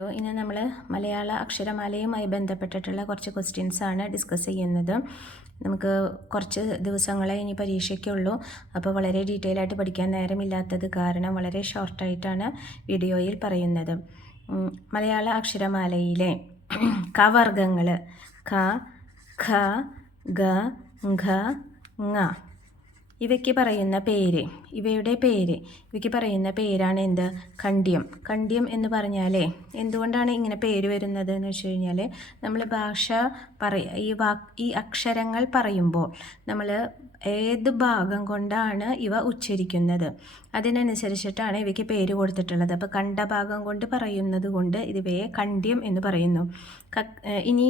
ഇന്ന് നമ്മൾ മലയാള അക്ഷരമാലയുമായി ബന്ധപ്പെട്ടിട്ടുള്ള കുറച്ച് ക്വസ്റ്റ്യൻസാണ് ഡിസ്കസ് ചെയ്യുന്നത്. നമുക്ക് കുറച്ച് ദിവസങ്ങളെ ഇനി പരീക്ഷയ്ക്കുള്ളൂ. അപ്പോൾ വളരെ ഡീറ്റെയിൽ ആയിട്ട് പഠിക്കാൻ നേരമില്ലാത്തത് കാരണം വളരെ ഷോർട്ടായിട്ടാണ് വീഡിയോയിൽ പറയുന്നത്. മലയാള അക്ഷരമാലയിലെ കവർഗങ്ങൾ ക, ഖ, ഗ, ഘ, ങ ഇവയ്ക്ക് പറയുന്ന പേര്, ഇവയ്ക്ക് പറയുന്ന പേരാണ് എന്ത്? ഖണ്ഡ്യം. ഖണ്ഡ്യം എന്ന് പറഞ്ഞാൽ എന്തുകൊണ്ടാണ് ഇങ്ങനെ പേര് വരുന്നത് എന്ന് വെച്ച് കഴിഞ്ഞാൽ, നമ്മൾ ഭാഷ ഈ അക്ഷരങ്ങൾ പറയുമ്പോൾ നമ്മൾ ഏത് ഭാഗം കൊണ്ടാണ് ഇവ ഉച്ചരിക്കുന്നത് അതിനനുസരിച്ചിട്ടാണ് ഇവയ്ക്ക് പേര് കൊടുത്തിട്ടുള്ളത്. അപ്പോൾ കണ്ഠഭാഗം കൊണ്ട് പറയുന്നത് കൊണ്ട് ഇവയെ ഖണ്ഡ്യം എന്ന് പറയുന്നു. ഇനി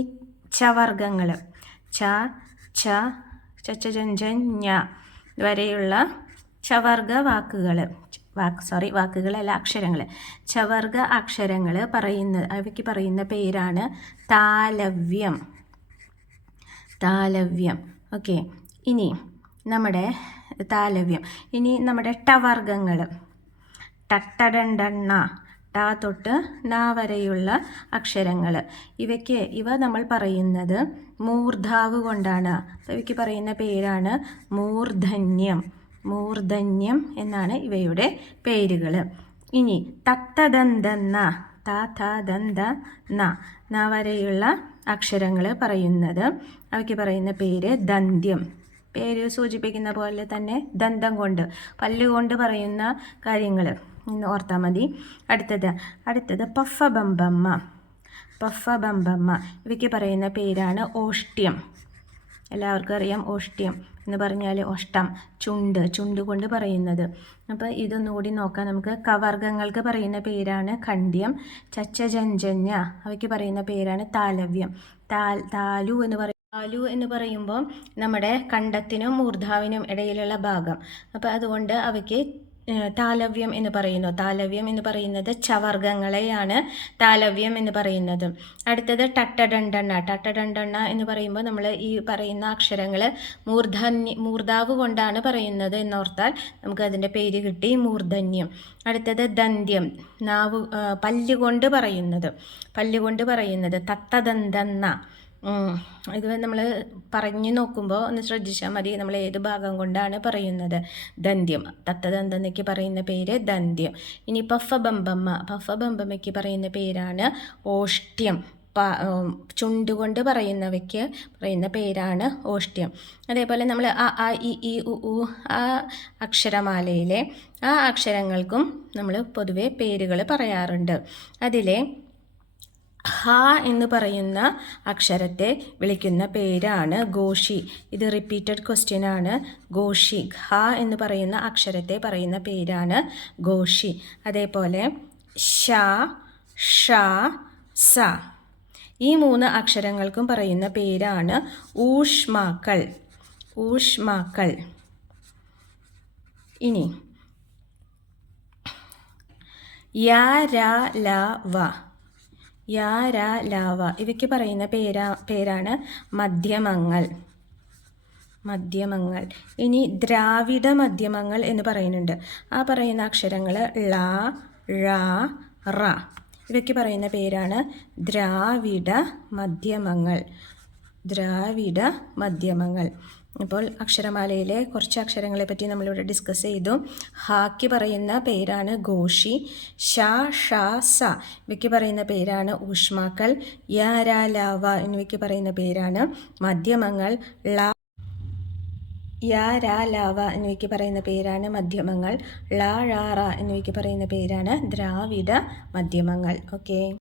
ചവർഗങ്ങൾ ച, ഛ, ചച്ച, ചഞ്ച, ഞ വരെയുള്ള ചവർഗ വാക്കുകളല്ല അക്ഷരങ്ങൾ, ചവർഗ അക്ഷരങ്ങൾ അവയ്ക്ക് പറയുന്ന പേരാണ് താലവ്യം. ഓക്കെ, ഇനി നമ്മുടെ ടവർഗങ്ങൾ ടട്ടടണ്ടണ്ണ, ട തൊട്ട് ന വരെയുള്ള അക്ഷരങ്ങൾ ഇവ നമ്മൾ പറയുന്നത് മൂർധാവ് കൊണ്ടാണ്. ഇവയ്ക്ക് പറയുന്ന പേരാണ് മൂർധന്യം എന്നാണ് ഇവയുടെ പേരുകൾ. ഇനി തത്തദന്തന്ന, ന വരെയുള്ള അക്ഷരങ്ങൾ അവയ്ക്ക് പറയുന്ന പേര് ദന്ത്യം. പേര് സൂചിപ്പിക്കുന്ന പോലെ തന്നെ ദന്തം കൊണ്ട്, പല്ലുകൊണ്ട് പറയുന്ന കാര്യങ്ങൾ ഇന്ന് ഓർത്താൽ മതി. അടുത്തത് പഫബമ്പമ്മ ഇവയ്ക്ക് പറയുന്ന പേരാണ് ഓഷ്ട്യം. എല്ലാവർക്കും അറിയാം ഓഷ്ട്യം എന്ന് പറഞ്ഞാൽ ഓഷ്ടം, ചുണ്ട് കൊണ്ട് പറയുന്നത്. അപ്പോൾ ഇതൊന്നുകൂടി നോക്കാം നമുക്ക്. കവർഗങ്ങൾക്ക് പറയുന്ന പേരാണ് ഖണ്ഡ്യം. ചച്ചജഞ്ചഞ്ഞ അവയ്ക്ക് പറയുന്ന പേരാണ് താലവ്യം. താലു എന്ന് പറയുമ്പോൾ നമ്മുടെ കണ്ഠത്തിനും മൂർധാവിനും ഇടയിലുള്ള ഭാഗം. അപ്പോൾ അതുകൊണ്ട് അവയ്ക്ക് താലവ്യം എന്ന് പറയുന്നു. താലവ്യം എന്ന് പറയുന്നത് ചവർഗങ്ങളെയാണ് താലവ്യം എന്ന് പറയുന്നത്. അടുത്തത് ടട്ടടണ്ടണ്ണ എന്ന് പറയുമ്പോൾ നമ്മൾ ഈ പറയുന്ന അക്ഷരങ്ങൾ മൂർധാവ് കൊണ്ടാണ് പറയുന്നത് എന്നോർത്താൽ നമുക്ക് അതിൻ്റെ പേര് കിട്ടി, മൂർധന്യം. അടുത്തത് ദന്ത്യം, പല്ലുകൊണ്ട് പറയുന്നത് തത്തദന്തന്ന. ഇത് നമ്മൾ പറഞ്ഞു നോക്കുമ്പോൾ ഒന്ന് ശ്രദ്ധിച്ചാൽ മതി, നമ്മൾ ഏത് ഭാഗം കൊണ്ടാണ് പറയുന്നത്. ദന്ത്യം, തത്തദന്തന്നയ്ക്ക് പറയുന്ന പേര് ദന്ത്യം. ഇനി പഫബമ്പമ്മയ്ക്ക് പറയുന്ന പേരാണ് ഓഷ്ട്യം. ചുണ്ടുകൊണ്ട് പറയുന്നവയ്ക്ക് പറയുന്ന പേരാണ് ഓഷ്ട്യം. അതേപോലെ നമ്മൾ അ ഇ ഈ ഉ ആ അക്ഷരമാലയിലെ ആ അക്ഷരങ്ങൾക്കും നമ്മൾ പൊതുവെ പേരുകൾ പറയാറുണ്ട്. അതിലെ ഹ എന്ന് പറയുന്ന അക്ഷരത്തെ വിളിക്കുന്ന പേരാണ് ഘോഷി. ഇത് റിപ്പീറ്റഡ് ക്വസ്റ്റ്യൻ ആണ്. ഘോഷി, ഹ എന്ന് പറയുന്ന അക്ഷരത്തെ പറയുന്ന പേരാണ് ഘോഷി. അതേപോലെ ഷ, ഷ, സ ഈ 3 അക്ഷരങ്ങൾക്കും പറയുന്ന പേരാണ് ഊഷ്മാക്കൾ. ഇനി യ, ര, ല, വ ഇവയ്ക്ക് പറയുന്ന പേരാണ് മധ്യമങ്ങൾ. ഇനി ദ്രാവിഡ മധ്യമങ്ങൾ എന്ന് പറയുന്നുണ്ട്. ആ പറയുന്ന അക്ഷരങ്ങൾ ള, ഴ, റ ഇവയ്ക്ക് പറയുന്ന പേരാണ് ദ്രാവിഡ മധ്യമങ്ങൾ. ഇപ്പോൾ അക്ഷരമാലയിലെ കുറച്ച് അക്ഷരങ്ങളെ പറ്റി നമ്മളിവിടെ ഡിസ്കസ് ചെയ്തു. ഹാക്ക് പറയുന്ന പേരാണ് ഘോഷി. ഷ, ഷ, സ ഇവയ്ക്ക് പറയുന്ന പേരാണ് ഊഷ്മാക്കൾ. യ, ര, ല, വ എന്നിവയ്ക്ക് പറയുന്ന പേരാണ് മധ്യമങ്ങൾ. എന്നിവയ്ക്ക് പറയുന്ന പേരാണ് മധ്യമങ്ങൾ. ള, ഴ, റ എന്നിവയ്ക്ക് പറയുന്ന പേരാണ് ദ്രാവിഡ മധ്യമങ്ങൾ. ഓക്കെ.